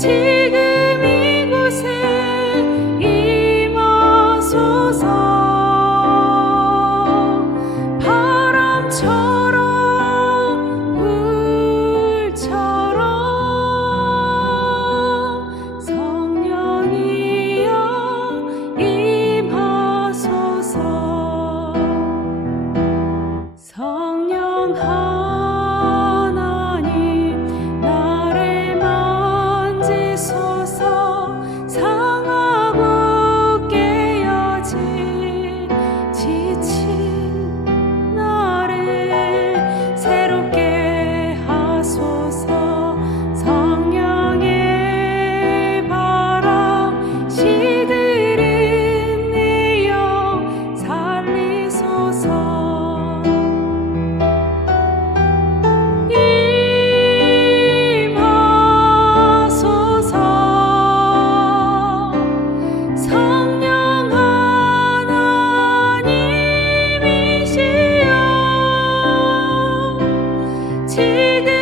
지 bigger